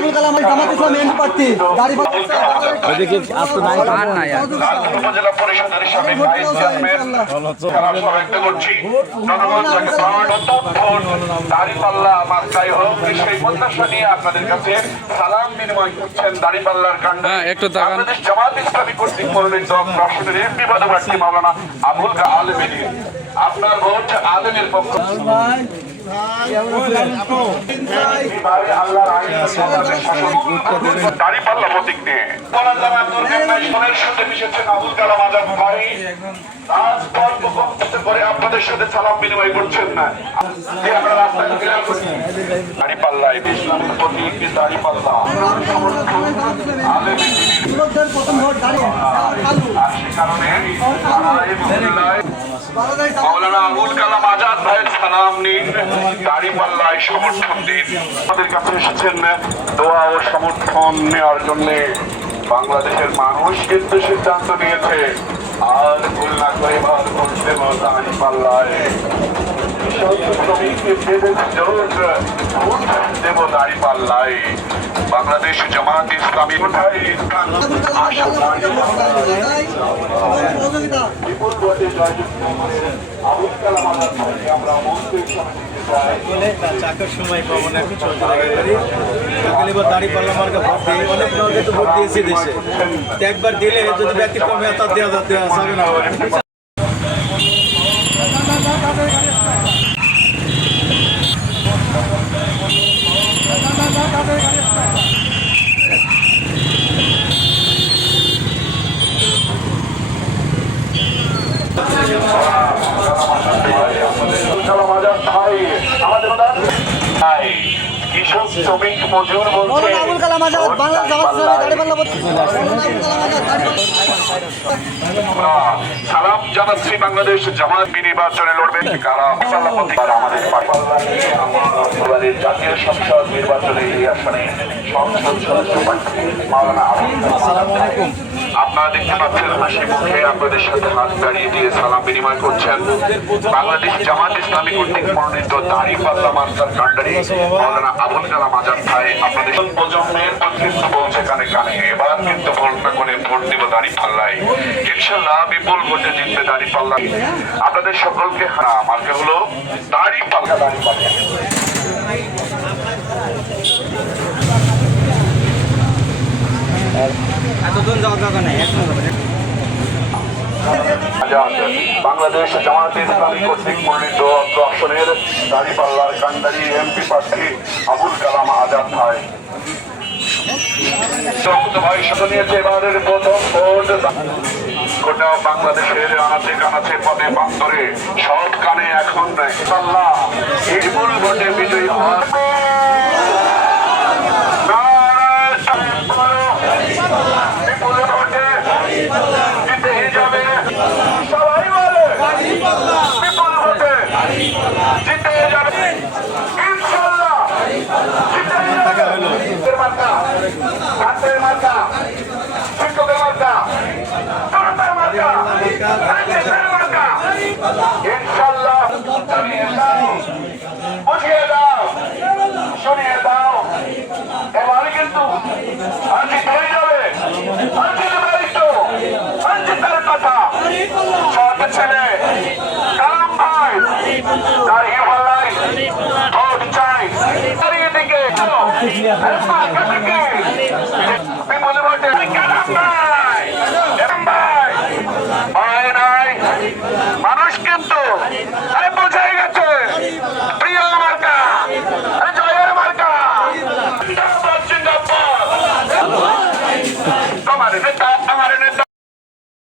আবুল কালাম জামাত ইসলাম MP প্রার্থী গাড়ি এদিকে আসতে নাই আর নাই উপজেলা পরিষদের সাবেক ভাইস চেয়ারম্যান খেলা ব্যক্ত করছি জনগণ থেকে দাঁড়িপাল্লা মার্কায় হোক সেই প্রত্যাশা নিয়ে আপনাদের কাছে সালাম বিনিময় করছেন দাঁড়িপাল্লার কাণ্ডে বাংলাদেশ জামাত ইসলামী কর্তৃক মনোনীত প্রশাসনের এমপি পদপ্রার্থী মাওলানা আবুল কালাম আপনার ভোট আলেমের পক্ষ দাঁড়িপাল্লা প্রতীক নিয়ে আবুল কালাম আজাদ ভাই করে আপনাদের সাথে সালাম বিনিময় করছেন না আমরা রাস্তায় দাঁড়িপাল্লায় প্রতীক দাঁড়িপাল্লা আর সে কারণে মাওলানা আবুল কালাম আজাদ ভাইয়ের সালাম নিন, দাঁড়িপাল্লায় সমর্থন দিন। আমাদের কাছে এসেছেন দোয়া ও সমর্থন নেওয়ার জন্য। বাংলাদেশের মানুষ কিন্তু সিদ্ধান্ত নিয়েছে আর ভুল না করে ভালো করতে দাঁড়িপাল্লায় দেব দাঁড়িপাল্লায়। বাংলাদেশ জামাত ইসলামী বিপুল ভোটে জয়যুক্ত আবুল কালাম আজাদ ভাইকে আমরা মন্ত্রীর চাকরির সময় পাবো না কিছু দাঁড়িপাল্লা মার্কে ভোট দিই অনেক লোকে তো ভোট দিয়েছি দেশে একবার দিলে যদি ব্যতিক্রম হয় তার দেওয়া যাবে না। কৃষক শ্রমিক মজুর বলছে সালাম জানাচ্ছি বাংলাদেশ জামাত নির্বাচনে লড়বেন কারা আমাদের জাতীয় সংসদ নির্বাচনে এই আসনে সংসদ সদস্য মাওলানা আপনারা দেখতে পাচ্ছেন হাসি মুখে আপনাদের সাথে হাত দাঁড়িয়ে দিয়ে সালাম বিনিময় করছেন বাংলাদেশ জামাত ইসলামী কর্তৃক মনোনীত দাঁড়িপাল্লা মার্কার কাণ্ডারি মাওলানা আবুল কালাম আজাদ ভাই আপনাদের প্রজন্মের প্রতিনিধিত্ব বলছে কানে কানে। এবার কিন্তু ভোট না করে ভোট দিব দাঁড়িপাল্লায়, ইনশাল্লাহ বিপুল ভোটে জিতবে দাঁড়িপাল্লা। আপনাদের সকলকে মার্কা হলো দাঁড়িপাল্লা। এতদিন যাওয়া দরকার নেই বাংলাদেশ জামাত ইসলামী কর্তৃক মনোনীত আসনের দাঁড়িপাল্লার কান্ডারি এমপি প্রার্থী আবুল কালাম আজাদ ভাই নিয়েছে এবারের প্রথম ভোট। গোটা বাংলাদেশের আনাচে কানাচে পদে বান্তরে সব কানে এখন ইনশাআল্লাহ এই মূল ভোটে বিজয়ী হওয়ার ইনশাআল্লাহ বুঝিয়ে দাও শুনিয়ে দাও এবার কিন্তু অঞ্চিত হয়ে যাবে অঞ্চিত দায়িত্ব অঞ্চিতের কথা ছোট ছেলে কালাম ভাই দাঁড়িয়ে পাল্লাই ভোট চাই দাঁড়িয়ে দিকে বিপুল ভোটে কালাম ভাই মানুষ কিন্তু বোঝাই গেছে প্রিয় মার্কা জয়ের মার্কা তোমার